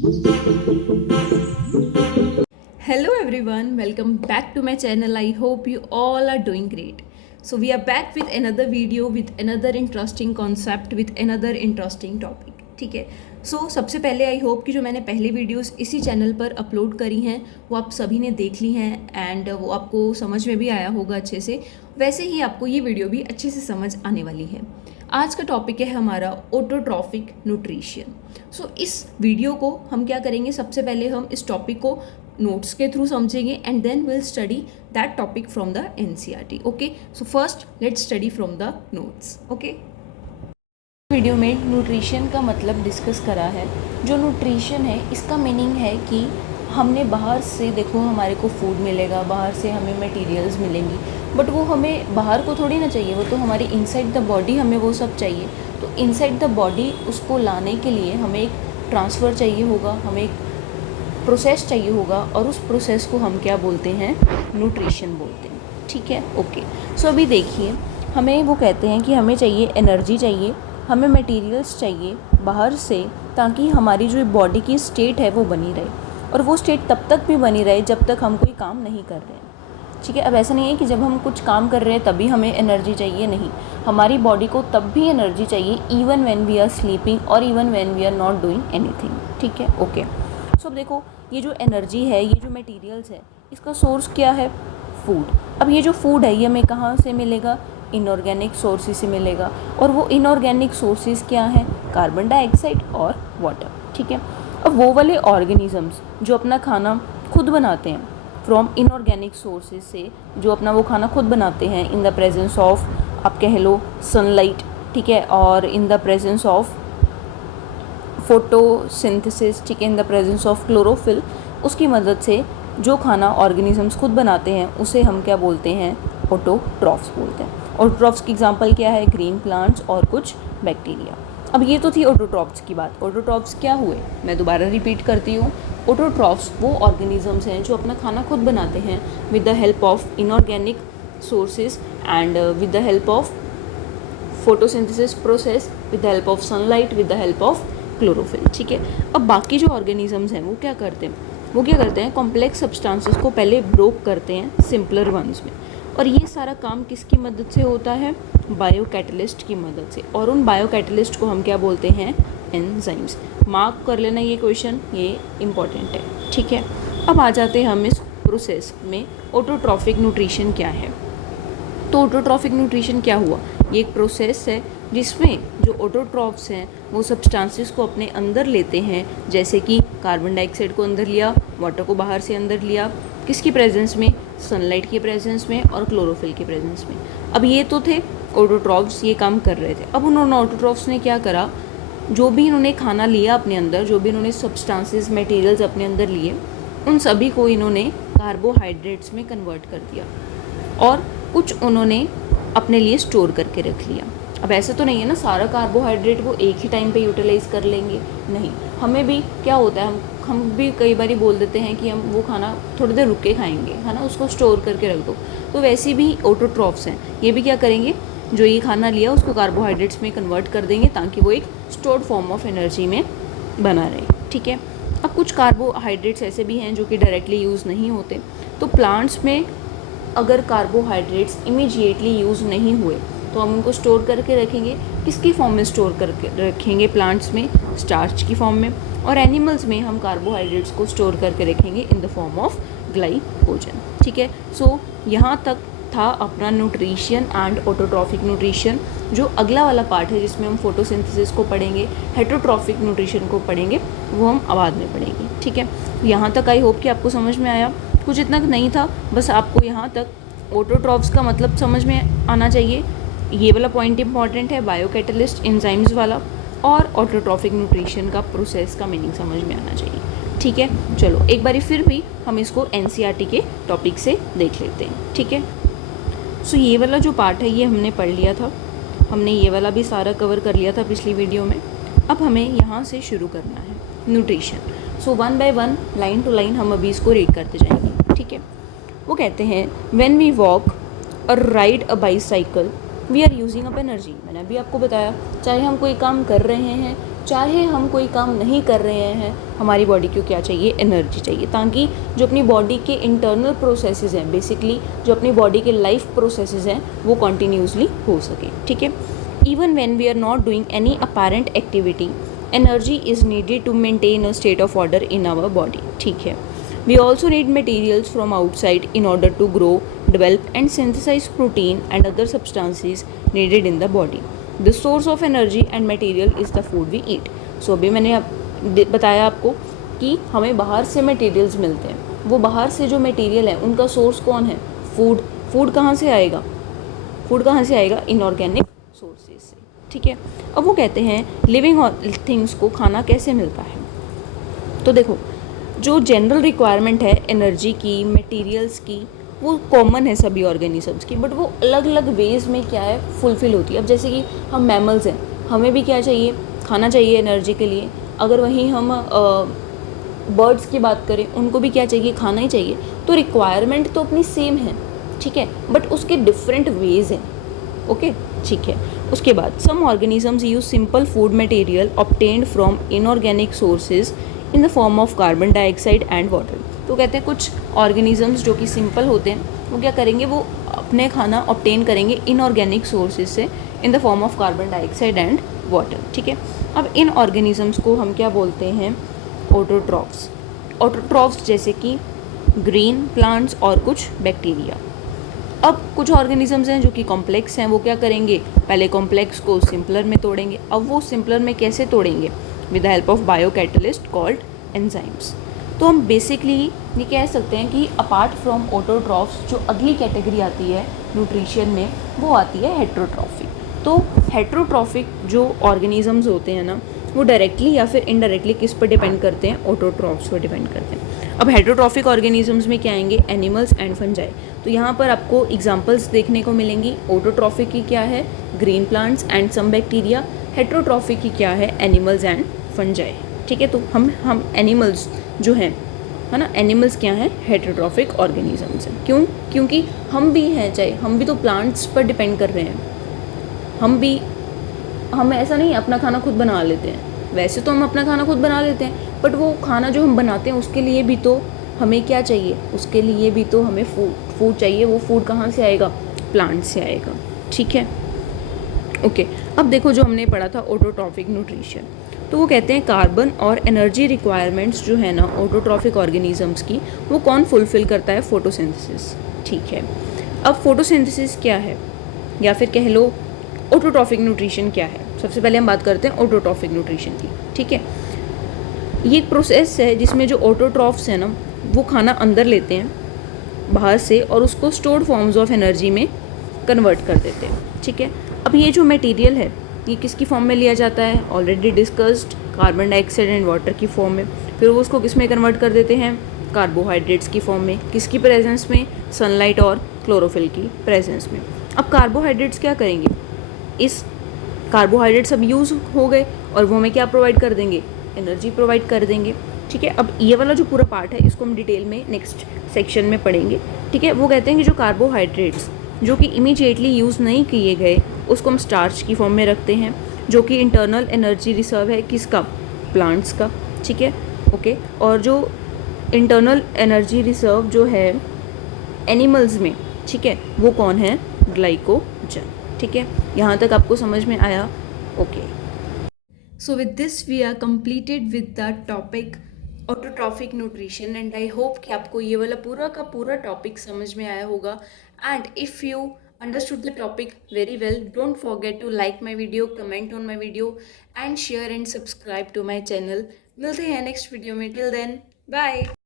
Hello everyone, welcome back to my channel. I hope you all are doing great. So we are back with another video with another interesting concept with another interesting topic. ठीक है. सबसे पहले आई hope कि जो मैंने पहले videos इसी channel पर अपलोड करी हैं वो आप सभी ने देख ली हैं एंड वो आपको समझ में भी आया होगा अच्छे से. वैसे ही आपको ये वीडियो भी अच्छे से समझ आने वाली है. आज का टॉपिक है हमारा ऑटोट्रॉफिक न्यूट्रिशन. इस वीडियो को हम क्या करेंगे, सबसे पहले हम इस टॉपिक को नोट्स के थ्रू समझेंगे and then will study that topic from the NCERT. Okay, so first let's study from the notes. Okay, video में न्यूट्रिशन का मतलब डिस्कस करा है. जो न्यूट्रिशन है इसका मीनिंग है कि हमने बाहर से, देखो हमारे को फूड मिलेगा, बाहर से हमें मटेरियल्स मिलेंगी, बट वो हमें बाहर को थोड़ी ना चाहिए, वो तो हमारी इनसाइड द बॉडी हमें वो सब चाहिए. तो इनसाइड द बॉडी उसको लाने के लिए हमें एक ट्रांसफ़र चाहिए होगा, हमें एक प्रोसेस चाहिए होगा और उस प्रोसेस को हम क्या बोलते हैं, न्यूट्रिशन बोलते हैं. ठीक है, ओके. अभी देखिए, हमें वो कहते हैं कि हमें चाहिए एनर्जी चाहिए, हमें मटेरियल्स चाहिए बाहर से, ताकि हमारी जो बॉडी की स्टेट है वो बनी रहे. और वो स्टेट तब तक भी बनी रहे जब तक हम कोई काम नहीं कर रहे हैं. ठीक है, अब ऐसा नहीं है कि जब हम कुछ काम कर रहे हैं तभी हमें एनर्जी चाहिए, नहीं. हमारी बॉडी को तब भी एनर्जी चाहिए even when we are sleeping और even when we are not doing anything. ठीक है, ओके. अब देखो, ये जो एनर्जी है, ये जो मटेरियल्स है, इसका सोर्स क्या है, फूड. अब ये जो फूड है ये हमें कहाँ से मिलेगा, इनऑर्गेनिक सोर्सेज से मिलेगा. और वो इनऑर्गेनिक सोर्सेज क्या हैं, कार्बन डाइऑक्साइड और वाटर. ठीक है, अब वो वाले ऑर्गेनिजम्स जो अपना खाना खुद बनाते हैं फ्रॉम इनऑर्गेनिक सोर्सेज से, जो अपना वो खाना खुद बनाते हैं इन द प्रेजेंस ऑफ, आप कह लो सनलाइट. ठीक है, और in the presence of photosynthesis. ठीक है, in the presence of chlorophyll. उसकी मदद से जो खाना ऑर्गेनिजम्स खुद बनाते हैं उसे हम क्या बोलते हैं, ऑटोट्रॉफ्स बोलते हैं. ऑटोट्रॉफ्स की एग्जांपल क्या है, ग्रीन प्लांट्स और कुछ बैक्टीरिया. अब ये तो थी ऑटोट्रॉफ्स की बात. ऑटोट्रॉफ्स क्या हुए, मैं दोबारा रिपीट करती हूँ. ऑटोट्रॉफ्स वो ऑर्गेनिजम्स हैं जो अपना खाना खुद बनाते हैं with the help of inorganic sources and with the help of photosynthesis process, with the help of sunlight, with the help of chlorophyll. ठीक है, अब बाकी जो ऑर्गेनिजम्स हैं वो क्या करते हैं, कॉम्प्लेक्स सब्सटेंसेस को पहले ब्रोक करते हैं सिंपलर वंस में. और ये सारा काम किसकी मदद से होता है, बायो कैटलिस्ट की मदद से. और उन बायो कैटलिस्ट को हम क्या बोलते हैं, एंजाइम्स. मार्क कर लेना ये क्वेश्चन, ये इम्पॉर्टेंट है. ठीक है, अब आ जाते हैं हम इस प्रोसेस में, ऑटोट्रॉफिक न्यूट्रिशन क्या है. तो ऑटोट्रॉफिक न्यूट्रिशन क्या हुआ, ये एक प्रोसेस है जिसमें जो ऑटोट्रॉफ्स हैं वो सब्सटेंसेस को अपने अंदर लेते हैं, जैसे कि कार्बन डाइऑक्साइड को अंदर लिया, वाटर को बाहर से अंदर लिया, किसकी प्रेजेंस में, सनलाइट की प्रेजेंस में और क्लोरोफिल की प्रेजेंस में. अब ये तो थे ऑटोट्रॉफ्स, ये काम कर रहे थे. अब उन्होंने ऑटोट्रॉफ्स ने क्या करा, जो भी इन्होंने खाना लिया अपने अंदर, जो भी इन्होंने सब्सटेंसेस मटेरियल्स अपने अंदर लिए, उन सभी को इन्होंने कार्बोहाइड्रेट्स में कन्वर्ट कर दिया और कुछ उन्होंने अपने लिए स्टोर करके रख लिया. अब ऐसा तो नहीं है ना सारा कार्बोहाइड्रेट वो एक ही टाइम पे यूटिलाइज कर लेंगे, नहीं. हमें भी क्या होता है, हम भी कई बार बोल देते हैं कि हम वो खाना थोड़ी देर रुक के खाएंगे, है ना, उसको स्टोर करके रख दो. तो वैसे भी ऑटोट्रॉफ्स हैं, ये भी क्या करेंगे, जो ये खाना लिया उसको कार्बोहाइड्रेट्स में कन्वर्ट कर देंगे ताकि वो एक स्टोर्ड फॉर्म ऑफ एनर्जी में बना रहे. ठीक है, अब कुछ कार्बोहाइड्रेट्स ऐसे भी हैं जो कि डायरेक्टली यूज़ नहीं होते. तो प्लांट्स में अगर कार्बोहाइड्रेट्स इमीडिएटली यूज़ नहीं हुए तो हम उनको स्टोर करके रखेंगे, किसकी फॉर्म में स्टोर करके रखेंगे, प्लांट्स में स्टार्च की फॉर्म में, और एनिमल्स में हम कार्बोहाइड्रेट्स को स्टोर करके रखेंगे इन द फॉर्म ऑफ ग्लाइकोजन. ठीक है, यहाँ तक था अपना न्यूट्रिशन एंड ऑटोट्रॉफिक न्यूट्रिशन. जो अगला वाला पार्ट है जिसमें हम फोटोसिंथेसिस को पढ़ेंगे, हेटरोट्रॉफिक न्यूट्रिशन को पढ़ेंगे, वो हम बाद में पढ़ेंगे. ठीक है, यहाँ तक आई होप कि आपको समझ में आया. कुछ इतना नहीं था, बस आपको यहाँ तक ऑटोट्रॉफ्स का मतलब समझ में आना चाहिए. ये वाला पॉइंट इंपॉर्टेंट है, बायो कैटलिस्ट एंजाइम्स वाला, और ऑटोट्रॉफिक न्यूट्रिशन का प्रोसेस का मीनिंग समझ में आना चाहिए. ठीक है, चलो एक बारी फिर भी हम इसको एनसीईआरटी के टॉपिक से देख लेते हैं. ठीक है, ये वाला जो पार्ट है ये हमने पढ़ लिया था, हमने ये वाला भी सारा कवर कर लिया था पिछली वीडियो में. अब हमें यहाँ से शुरू करना है nutrition. One by one, line to line हम अभी इसको रीड करते जाएंगे. ठीक है, वो कहते हैं when we walk or ride a bicycle we are using up energy. मैंने अभी आपको बताया, चाहे हम कोई काम कर रहे हैं चाहे हम कोई काम नहीं कर रहे हैं, हमारी बॉडी को क्या चाहिए, एनर्जी चाहिए, ताकि जो अपनी बॉडी के इंटरनल प्रोसेसेस हैं, बेसिकली जो अपनी बॉडी के लाइफ प्रोसेसेस हैं, वो कॉन्टीन्यूसली हो सके, ठीक है। Even when we are not doing any apparent activity, energy is needed to maintain a state of order in our body, ठीक है। We also need materials from outside in order to grow, develop and synthesize protein and other substances needed in the body. The source of energy and material is the food we eat. So अभी मैंने बताया आपको कि हमें बाहर से materials मिलते हैं, वो बाहर से जो मटेरियल है उनका सोर्स कौन है, फूड। फूड कहाँ से आएगा, फूड कहाँ से आएगा, इनऑर्गेनिक सोर्सेज से, ठीक है। अब वो कहते हैं लिविंग थिंग्स को खाना कैसे मिलता है। तो देखो, जो जनरल रिक्वायरमेंट है एनर्जी की, मटेरियल्स की, वो कॉमन है सभी ऑर्गेनिजम्स की, बट वो अलग अलग वेज में क्या है फुलफ़िल होती है। अब जैसे कि हम मैमल्स हैं, हमें भी क्या चाहिए, खाना चाहिए एनर्जी के लिए। अगर वहीं हम बर्ड्स की बात करें, उनको भी क्या चाहिए, खाना ही चाहिए। तो रिक्वायरमेंट तो अपनी सेम है, ठीक है, बट उसके डिफरेंट वेज हैं, ओके, ठीक है। उसके बाद some organisms use simple food material obtained from inorganic sources in the form of carbon dioxide and water. तो कहते हैं कुछ ऑर्गेनिजम्स जो कि सिंपल होते हैं, वो क्या करेंगे, वो अपने खाना ऑब्टेन करेंगे इनऑर्गेनिक सोर्सेज से इन the form of carbon dioxide and water, ठीक है। अब इन ऑर्गेनिजम्स को हम क्या बोलते हैं, ऑटोट्रॉफ्स। ऑटोट्रॉफ्स जैसे कि ग्रीन प्लांट्स और कुछ बैक्टीरिया। अब कुछ ऑर्गेनिजम्स हैं जो कि कॉम्प्लेक्स हैं, वो क्या करेंगे, पहले कॉम्प्लेक्स को सिंपलर में तोड़ेंगे। अब वो सिंपलर में कैसे तोड़ेंगे, with the help of bio catalyst called enzymes. तो हम बेसिकली ये कह सकते हैं कि अपार्ट फ्रॉम ऑटोट्रॉफ्स जो अगली कैटेगरी आती है न्यूट्रिशन में, वो आती है हेट्रोट्रॉफिक। तो हेट्रोट्रॉफिक जो ऑर्गेनिजम्स होते हैं ना, वो डायरेक्टली या फिर इनडायरेक्टली किस पर डिपेंड करते हैं, ऑटोट्रॉफ्स पर डिपेंड करते हैं। अब हेट्रोट्रॉफिक ऑर्गेनिजम्स में क्या आएंगे, एनिमल्स एंड फंजाई। तो यहाँ पर आपको एग्जांपल्स देखने को मिलेंगी। ऑटोट्रॉफिक की क्या है, green plants and some bacteria. Heterotrophic की क्या है, एनिमल्स एंड फंजाई, ठीक है। तो हम एनिमल्स जो हैं, है ना, एनिमल्स क्या हैं, हेट्रोट्रॉफिक ऑर्गेनिजम्स हैं। क्यों, क्योंकि हम भी हैं, चाहे हम भी तो प्लांट्स पर डिपेंड कर रहे हैं। हम ऐसा नहीं अपना खाना खुद बना लेते हैं, वैसे तो हम अपना खाना खुद बना लेते हैं, बट वो खाना जो हम बनाते हैं उसके लिए भी तो हमें क्या चाहिए, उसके लिए भी तो हमें फूड चाहिए। वो फूड कहाँ से आएगा, प्लांट से आएगा, ठीक है, ओके। अब देखो जो हमने पढ़ा था ऑटोट्रॉफिक न्यूट्रिशन, तो वो कहते हैं कार्बन और एनर्जी रिक्वायरमेंट्स जो है ना ऑटोट्रॉफिक ऑर्गेनिजम्स की, वो कौन फुलफिल करता है, फोटोसिंथेसिस, ठीक है। अब फोटोसिंथेसिस क्या है, या फिर कह लो ऑटोट्रॉफिक न्यूट्रिशन क्या है। सबसे पहले हम बात करते हैं ऑटोट्रॉफिक न्यूट्रिशन की, ठीक है। ये एक प्रोसेस है जिसमें जो ऑटोट्रॉफ्स है ना, वो खाना अंदर लेते हैं बाहर से और उसको स्टोर्ड फॉर्म्स ऑफ एनर्जी में कन्वर्ट कर देते हैं, ठीक है। अब ये जो मटेरियल है, ये किसकी फॉर्म में लिया जाता है, already discussed, carbon dioxide and water की फॉर्म में। फिर वो उसको किस में कन्वर्ट कर देते हैं, कार्बोहाइड्रेट्स की फॉर्म में। किसकी प्रेजेंस में, सनलाइट और क्लोरोफिल की प्रेजेंस में। अब कार्बोहाइड्रेट्स क्या करेंगे, इस कार्बोहाइड्रेट्स अब यूज़ हो गए और वो हमें क्या प्रोवाइड कर देंगे, एनर्जी प्रोवाइड कर देंगे, ठीक है। अब ये वाला जो पूरा पार्ट है इसको हम डिटेल में नेक्स्ट सेक्शन में पढ़ेंगे, ठीक है। वो कहते हैं कि जो कार्बोहाइड्रेट्स जो कि इमीडिएटली यूज़ नहीं किए गए, उसको हम स्टार्च की फॉर्म में रखते हैं, जो कि इंटरनल एनर्जी रिजर्व है किसका, प्लांट्स का, ठीक है, ओके। और जो इंटरनल एनर्जी रिजर्व जो है एनिमल्स में, ठीक है, वो कौन है, ग्लाइकोजन, ठीक है। यहाँ तक आपको समझ में आया, okay. So with this we are completed with the topic autotrophic nutrition and I hope कि आपको ये वाला पूरा का पूरा टॉपिक समझ में आया होगा। And if you understood the topic very well, don't forget to like my video, comment on my video and share and subscribe to my channel. मिलते हैं नेक्स्ट वीडियो में, till then bye.